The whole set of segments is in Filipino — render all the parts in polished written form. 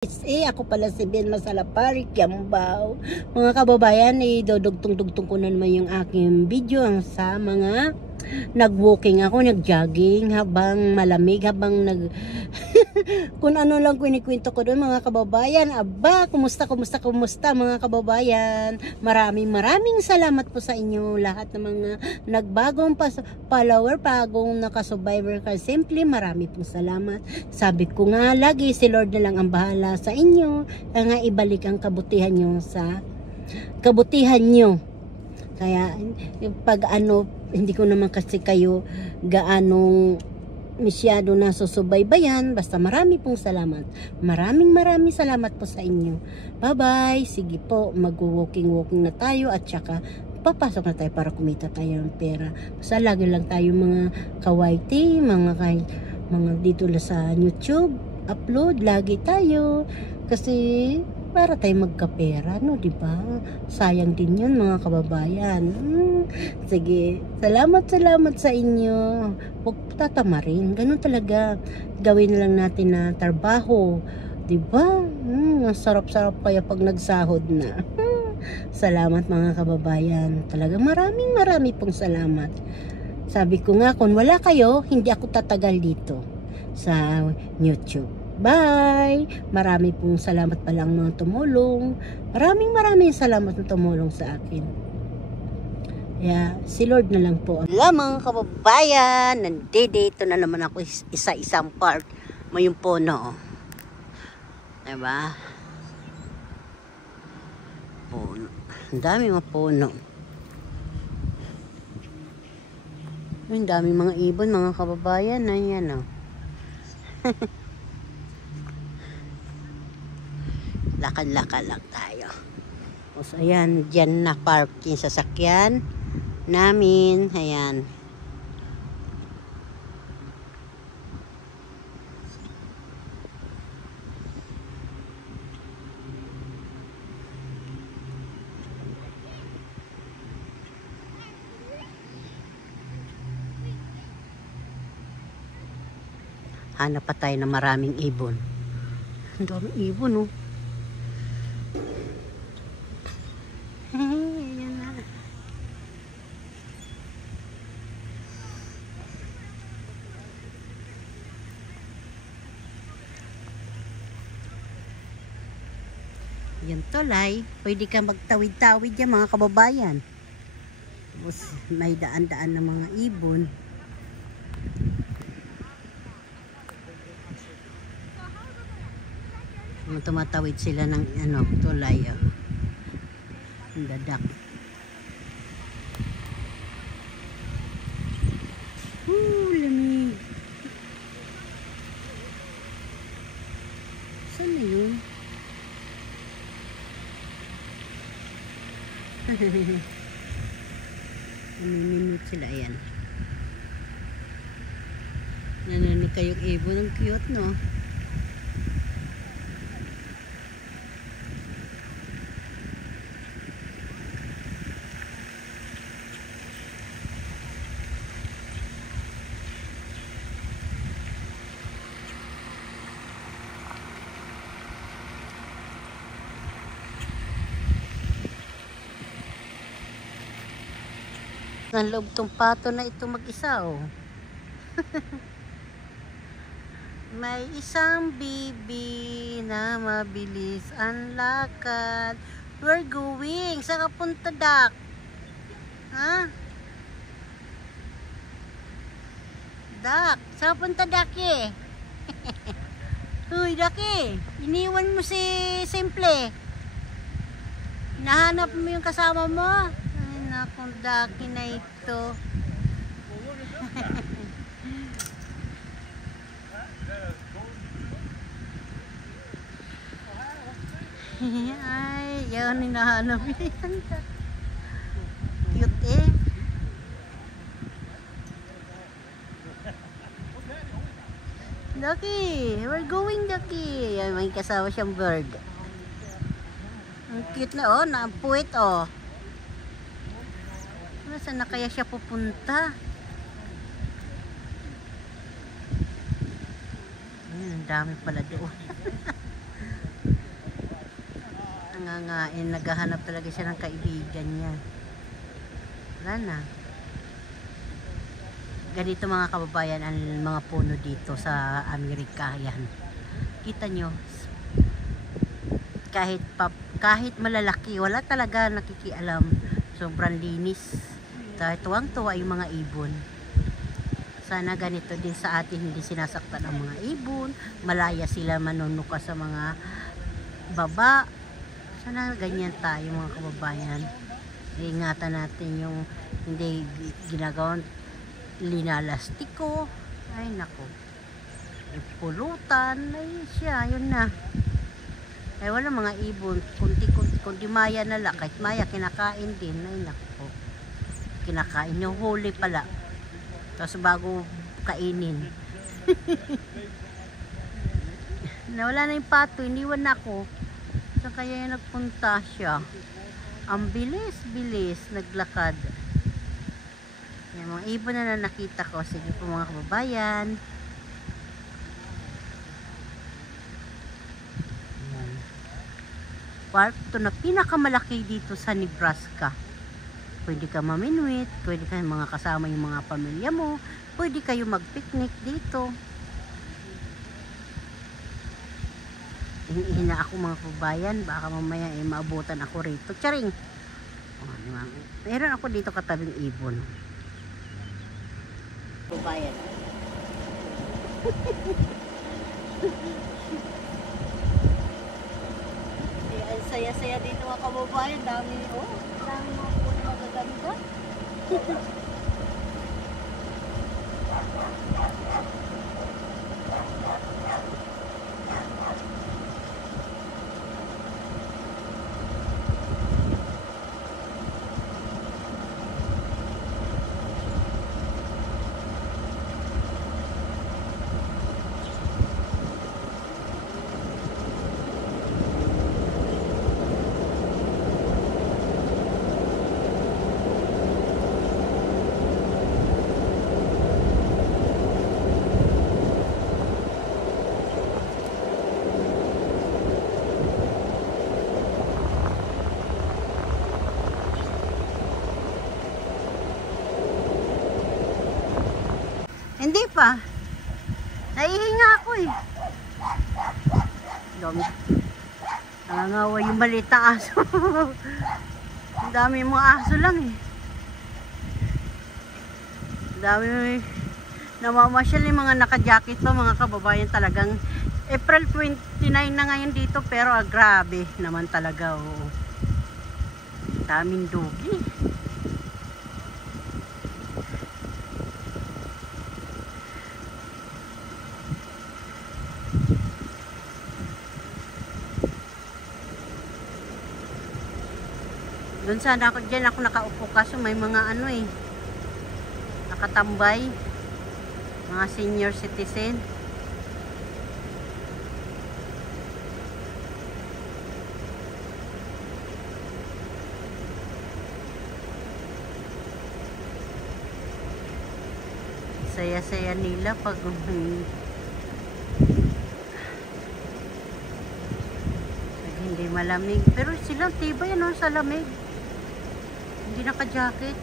Ako pala si Ben Masalapari, Kiambao. Mga kababayan, dodugtong-dugtong ko na naman yung aking video sa mga nag-walking ako, nag-jogging habang malamig, habang kung ano lang kinikwento ko doon mga kababayan. Aba, kumusta mga kababayan. Maraming salamat po sa inyo lahat ng mga nagbagong follower, bagong naka-survivor ka. Simply marami pong salamat. Sabi ko nga lagi, si Lord na lang ang bahala sa inyo, nga ibalik ang kabutihan nyo sa kabutihan nyo. Kaya pag hindi ko naman kasi kayo gaanong masyado na susubaybayan, basta marami pong salamat. Maraming salamat po sa inyo. Bye bye. Sige po, mag-walking na tayo at saka papasok na tayo para kumita tayo ng pera. Basta lagi lang tayo mga kawaiti, mga dito na sa YouTube, upload lagi tayo kasi para tayo magkapera, no, di ba? Sayang din 'yun mga kababayan. Sige, salamat sa inyo. Huwag tatamarin. Ganun talaga. Gawin na lang natin na trabaho, di ba? Ang sarap-sarap kaya pag nagsahod na. Salamat mga kababayan. Talaga marami pong salamat. Sabi ko nga, kung wala kayo, hindi ako tatagal dito sa YouTube. Bye! Marami pong salamat palang mga tumulong. Maraming salamat na tumulong sa akin. Yeah, si Lord na lang po. Hello mga kababayan, nandito na naman ako isa-isang part. May yung puno. Diba? Puno. Ang dami mga puno. Ang dami mga ibon mga kababayan. Ayan o. Lakad-lakad lang tayo. So, ayan, dyan na parking sasakyan namin. Ayan. Hanap pa tayo ng maraming ibon. Ang daming ibon, oh. Ayan na. Yan tulay. Pwede ka magtawid-tawid yan mga kababayan. Tapos may daan-daan ng mga ibon. Tumatawid sila ng tulay. Ang dadak. Lamig. Saan na yun? Namimimit sila. Ayan. Nananig kayong ibon. Ang cute, no? Ang loob tong pato na ito mag-isa, oh. May isang bibi na mabilis ang lakad. We're going. Saan ka punta, Dak? Ha? Dak, saan ka punta, Daki? Uy, Daki, iniwan mo si Simple. Nahanap mo yung kasama mo. Akong Daki na ito. Ay, yan hinahanap yan. Cute eh. Daki, we're going, Daki. Ay, may kasama siyang bird. Ang cute na, oh, napuwit, oh. Saan na kaya siya pupunta? Ayan, ang dami pala doon. nangangain, naghahanap talaga siya ng kaibigan niya. Wala na. Ganito mga kababayan ang mga puno dito sa Amerika. Yan. Kita nyo, kahit malalaki, wala talaga nakikialam. Sobrang linis. Tuwang-tuwa yung mga ibon. Sana ganito din sa atin, hindi sinasaktan ang mga ibon, malaya sila manunuka sa mga baba. Sana ganyan tayo mga kababayan. Ingatan natin yung hindi ginagawang linalastiko. Ay nako, pulutan, ay siya, yun na. Ay wala mga ibon, kunti maya na lang, kahit maya kinakain din. Ay nako, kinakain yung huli pala. Tapos bago kainin. Nawala na yung pato, iniwan ako. So kaya yung nagpunta siya. Ang bilis-bilis naglakad. Yung mga ibon na nakita ko. Sige po mga kababayan. Kwarto na pinakamalaki dito sa Nebraska. Pwede ka maminwit, pwede ka mga kasama yung mga pamilya mo, pwede kayo mag-picnic dito. Hina ako mga kababayan, baka mamaya maabutan ako rito. Charing! Meron ako dito katabing ibon. Kababayan. Ang saya-saya dito mga kababayan, dami mga puno magaganda. Hindi pa. Naihinga ako eh. Dami. Nangangawa yung maliit na aso. Ang dami mga aso lang eh. Ang dami namamasyal yung mga naka-jacket pa mga kababayan. Talagang April 29 na ngayon dito pero grabe naman talaga. Oh. Daming dugi. Doon sana ako dyan, ako nakaupo kaso may mga ano eh, nakatambay, mga senior citizen. Saya-saya nila pag hindi malamig. Pero sila tibay ano sa lamig. Hindi naka-jacket.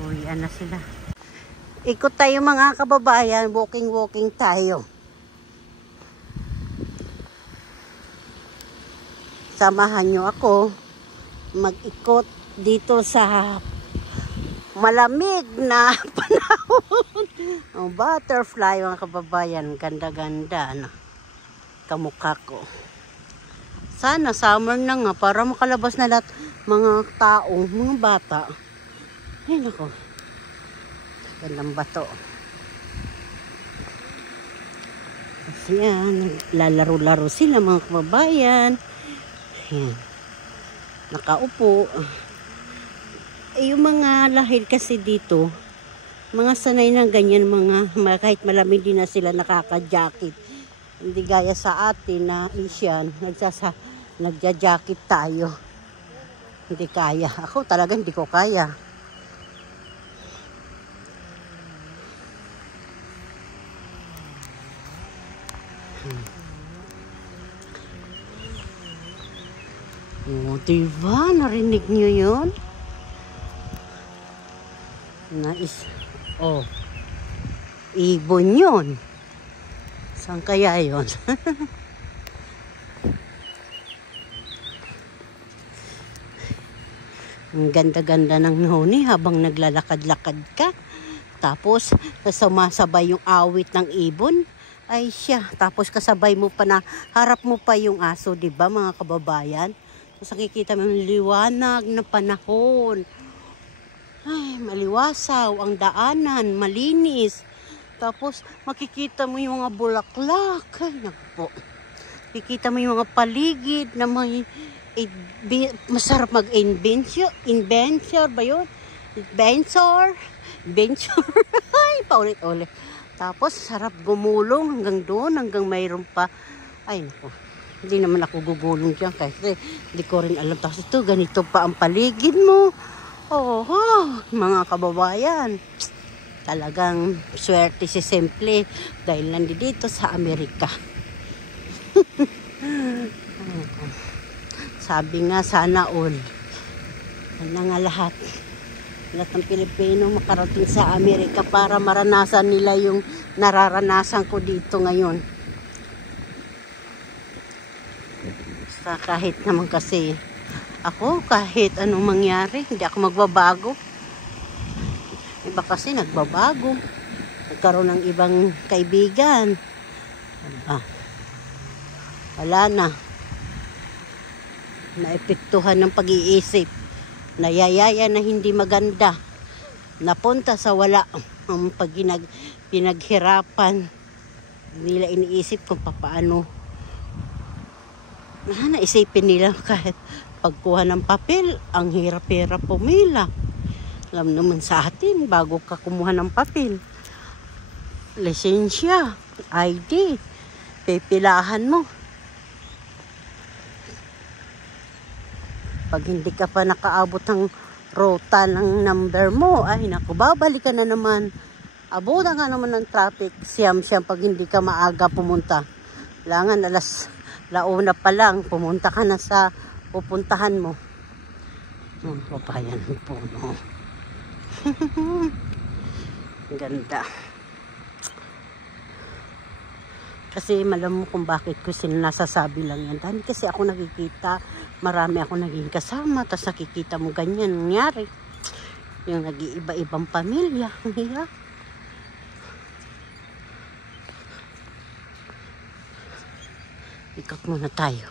Uwian na sila. Ikot tayo mga kababayan. Walking tayo. Samahan nyo ako mag-ikot dito sa malamig na panahon. Oh, butterfly mga kababayan, ganda-ganda na kamukha ko. Sana summer na nga para makalabas na lahat mga tao, mga bata. Ay nako, gandang bato. Kasi yan, lalaro-laro sila mga kababayan. Yan. Nakaupo. Yung mga lahir kasi dito, mga sanay na ganyan, mga kahit malamig din na sila nakaka-jacket. Hindi gaya sa atin na Asian, nagja-jacket tayo. Hindi kaya. Ako talaga hindi ko kaya. Oh, diba? Narinig nyo yun? Nice. Oh. Ibon yun. Saan kaya yun? Ang ganda-ganda ng huni habang naglalakad-lakad ka. Tapos, sumasabay yung awit ng ibon. Ay siya. Tapos kasabay mo pa na, harap mo pa yung aso, diba mga kababayan? Tapos nakikita mo yung liwanag na panahon. Ay, maliwasaw ang daanan, malinis. Tapos makikita mo yung mga bulaklak. Ay, naku. Makikita mo yung mga paligid na may masarap mag-invention. Invention ba yun? Adventure. Ay, paulit-ulit. Tapos sarap gumulong hanggang doon, hanggang mayroon pa. Ay, naku. Hindi naman ako gugulong dyan kasi hindi ko rin alam. Tapos ito, ganito pa ang paligid mo. Oh, mga kababayan. Talagang swerte si Simple dahil nandito sa Amerika. Sabi nga, sana all. Sana nga lahat. Lahat ng Pilipino makarating sa Amerika para maranasan nila yung nararanasan ko dito ngayon. Kahit naman kasi ako, kahit anong mangyari, hindi ako magbabago. Iba kasi nagbabago. Nagkaroon ng ibang kaibigan. Wala na. Naepektuhan ng pag-iisip. Nayayaya na hindi maganda. Napunta sa wala. Ang pinaghirapan. Hindi nila iniisip kung paano. Naisipin nila kahit pagkuha ng papel, ang hirap-hirap pumila. Alam naman sa atin, bago ka kumuha ng papel, lisensya, ID, pipilahan mo. Pag hindi ka pa nakaabot ng rota ng number mo, ay naku, babalik ka na naman. Abutan ka naman ng traffic, siyam-siyam pag hindi ka maaga pumunta. Kailangan launa pa lang, pumunta ka na sa pupuntahan mo. Papayan ng puno. Ganda. Kasi malam mo kung bakit ko nasasabi lang yan. Dahil kasi ako nakikita, marami ako naging kasama, tapos nakikita mo ganyan nangyari. Yung nag-iiba-ibang pamilya. Ang hirap. Ikot muna tayo.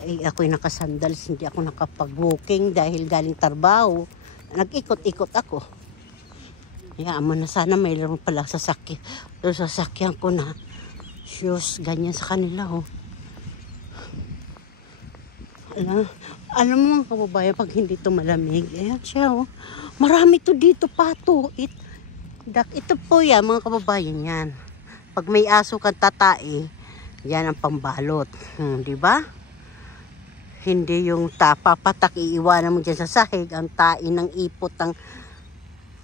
Ay, ako'y nakasandals, hindi ako nakapag-walking dahil galing trabaho. Nag-ikot-ikot ako. Hayaan mo na, sana mayroon pala sasakyan. Pero sasakyan ko na shoes, ganyan sa kanila, oh. Alam mo mga kababayan, pag hindi ito malamig, ayan siya, oh. Marami to dito, pato. Ito po yan, mga kababayan, yan. Pag may aso kang tatae, yan ang pambalot. Diba? Hindi yung papatak, iiwanan mo dyan sa sahig, ang tae ng ipot ng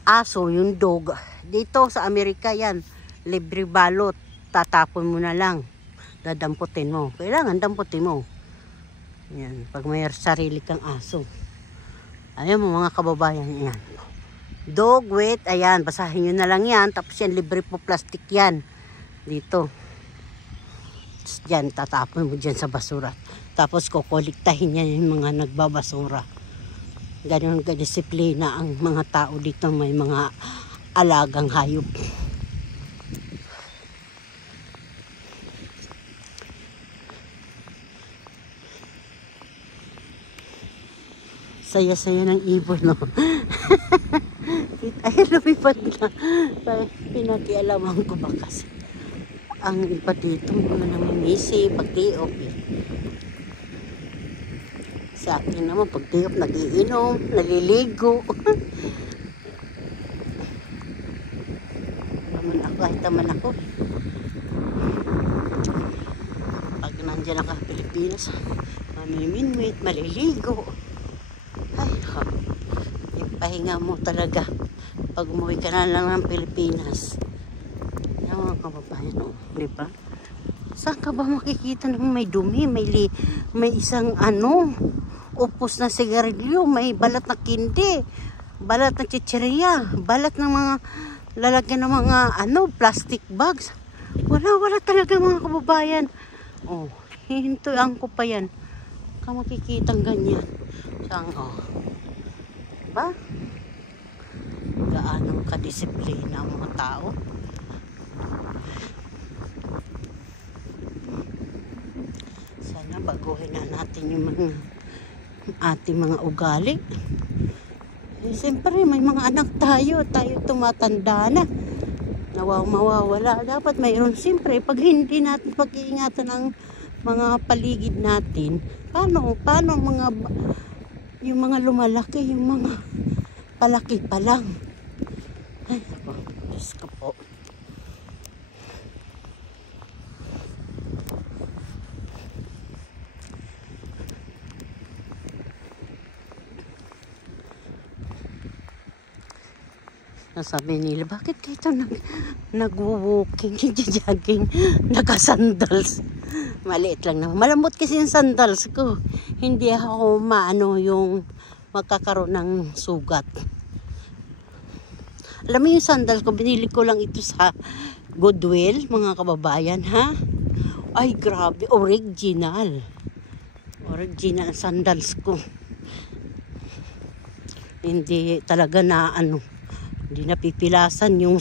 aso, yung dog. Dito sa Amerika yan, libre balot. Tatapon mo na lang. Dadamputin mo. Kailangan damputin mo. Yan, pag may sarili kang aso. Ayan mo mga kababayan, yan. Dog weight, ayan, basahin nyo na lang yan. Tapos yan, libre po plastic yan. Dito. Tapos yan, tatapon mo dyan sa basura. Tapos kukuliktahin yan yung mga nagbabasura. Ganyan ka-disiplina ang mga tao dito. May mga alagang hayop. Saya-saya ng ibon, no? Ay, lumipad na. Pinakialaman ko ba kasi. Ang iba dito, mga namimisi, pag-iop. Sa akin naman, pag tiyop, nagiinom, naliligo. Kahit naman ako. Pag nandiyan ako sa Pilipinas, mamiminwit, maliligo. Ay, yung pahinga mo talaga. Pag umuwi ka na lang ng Pilipinas. Yung mga kababayan, di ba? Saan ka ba makikita ng may dumi? May isang upos na sigarilyo, may balat na kindi, balat na chichirya, balat ng mga lalagyan ng mga plastic bags. Wala talaga mga kababayan. Oh, hihintuan ko pa yan. Ka makikitang ganyan. Saan, diba? Gaano kadisiplina ang mga tao. Sana baguhin na natin yung ating mga ugali. Siyempre, may mga anak tayo tumatanda na. Mawawala. Dapat mayroon siyempre, pag hindi natin pag-iingatan ang mga paligid natin, paano yung mga lumalaki, yung mga palaki pa lang. Ay, ako, Diyos ko po. Sabi nila, bakit kayo ito nag-walking, jogging, naka-sandals? Maliit lang naman. Malambot kasi yung sandals ko. Hindi ako yung magkakaroon ng sugat. Alam mo yung sandals ko, binili ko lang ito sa Goodwill, mga kababayan, ha? Ay, grabe, original. Original sandals ko. Hindi talaga hindi napipilasan yung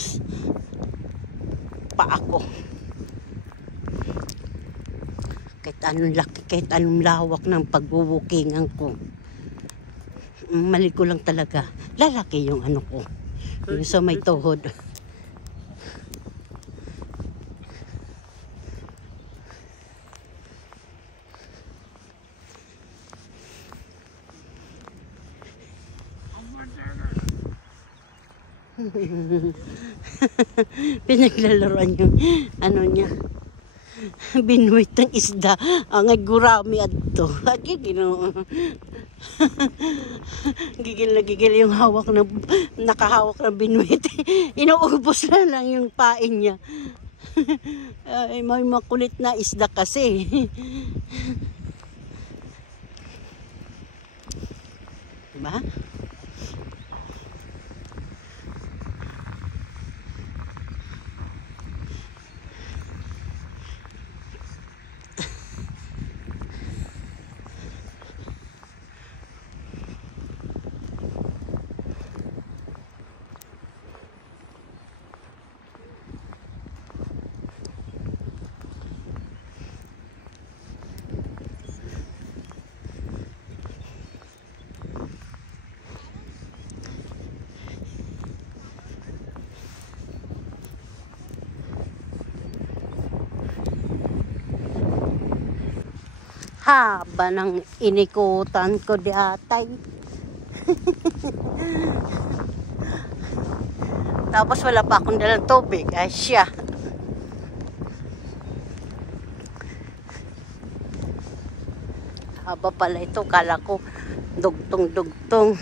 paa ko. Kahit anong laki, kahit anong lawak ng pagbubukingan ko. Mali ko lang talaga. Lalaki yung ko. Yung sa may tuhod. Pinaglalaroan yung niya, binuwit ng isda ang gurami adto. Gigil na gigil yung nakahawak na binuwit. Inuubos na lang yung pain niya. Ay, may makulit na isda kasi. Diba? Haba ng inikutan ko di atay. Tapos wala pa akong dalang tubig. Ay siya. Haba pala ito. Kala ko dugtong-dugtong.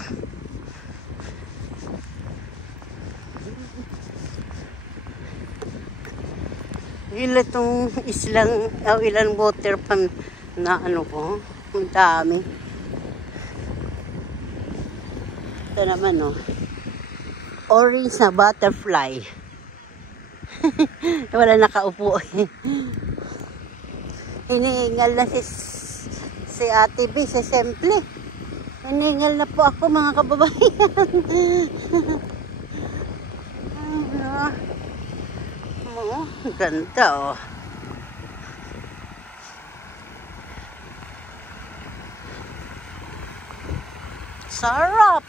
Ilang water pan na ko, ang dami. Ito naman orange na butterfly. Wala nakaupo. Hinihingal na si Ate B, si Simple. Hinihingal na po ako mga kababayan. Ganda sarap.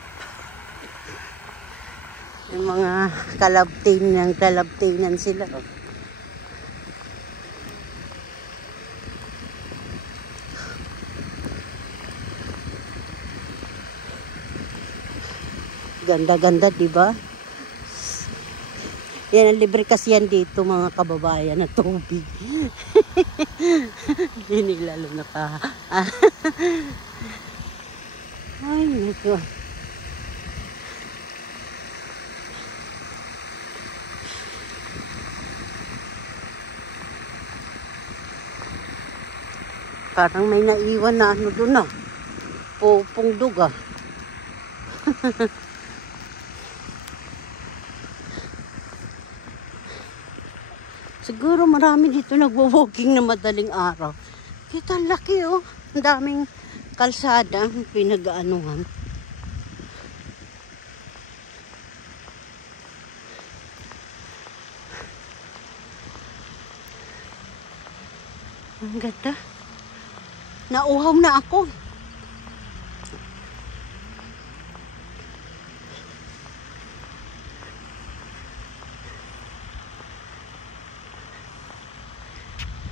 Yung mga kalabtinan sila. Ganda-ganda, diba? Yan, ang libre kasi yan dito, mga kababayan, na tubig. Hindi lalo naka... Ay, naku. Parang may naiwan na ano doon, pupungdog, Siguro marami dito nagwo-walking na madaling araw. Kita laki, Ang daming kalsada pinag-aanuhan. Ang ganda. Nauhaw na ako.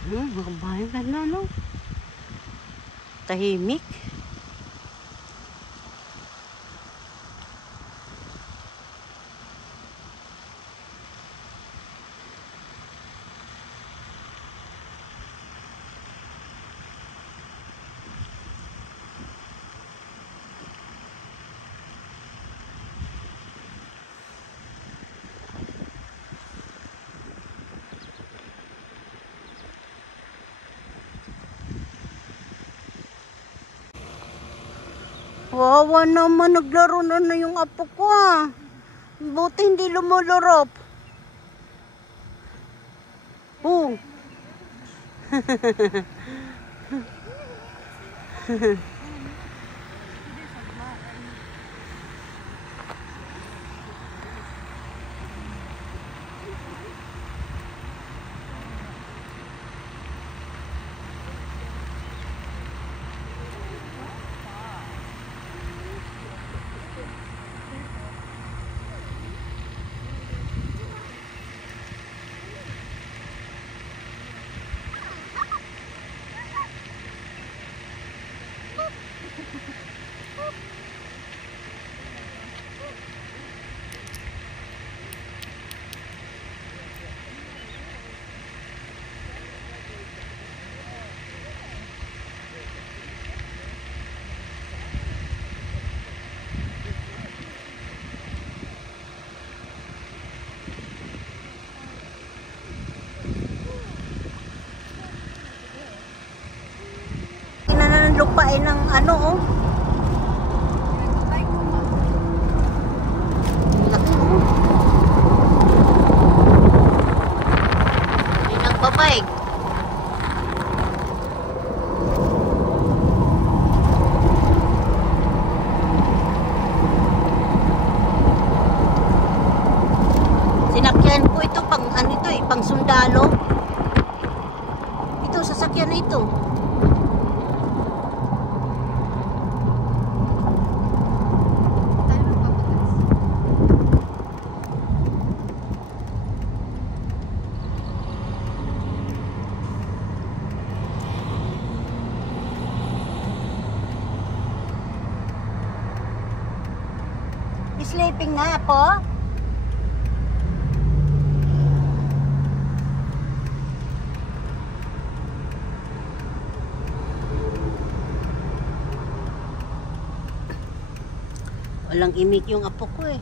Mga bayan ganda, no? Tahimik. Wawa naman, naglaro na yung apo ko, Buti hindi lumulurop. Lupain ng ano, Laki, May nagbabayg. Sinakyan ko ito pang ano ito, pang sundalo. Ito, sasakyan na ito. Sleeping na po? Walang imik yung apo ko, wala.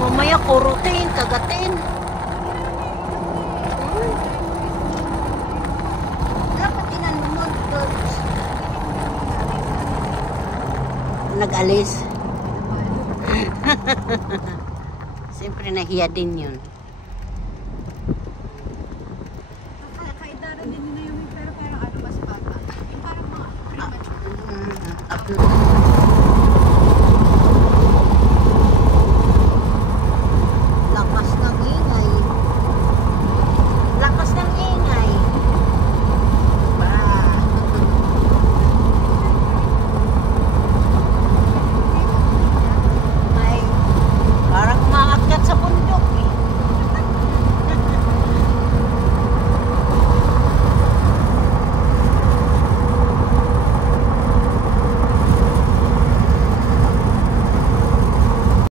Mamaya kurutin, kagatin. Dapat tinanong mo, nag-alis. Siyempre nahiya din yun.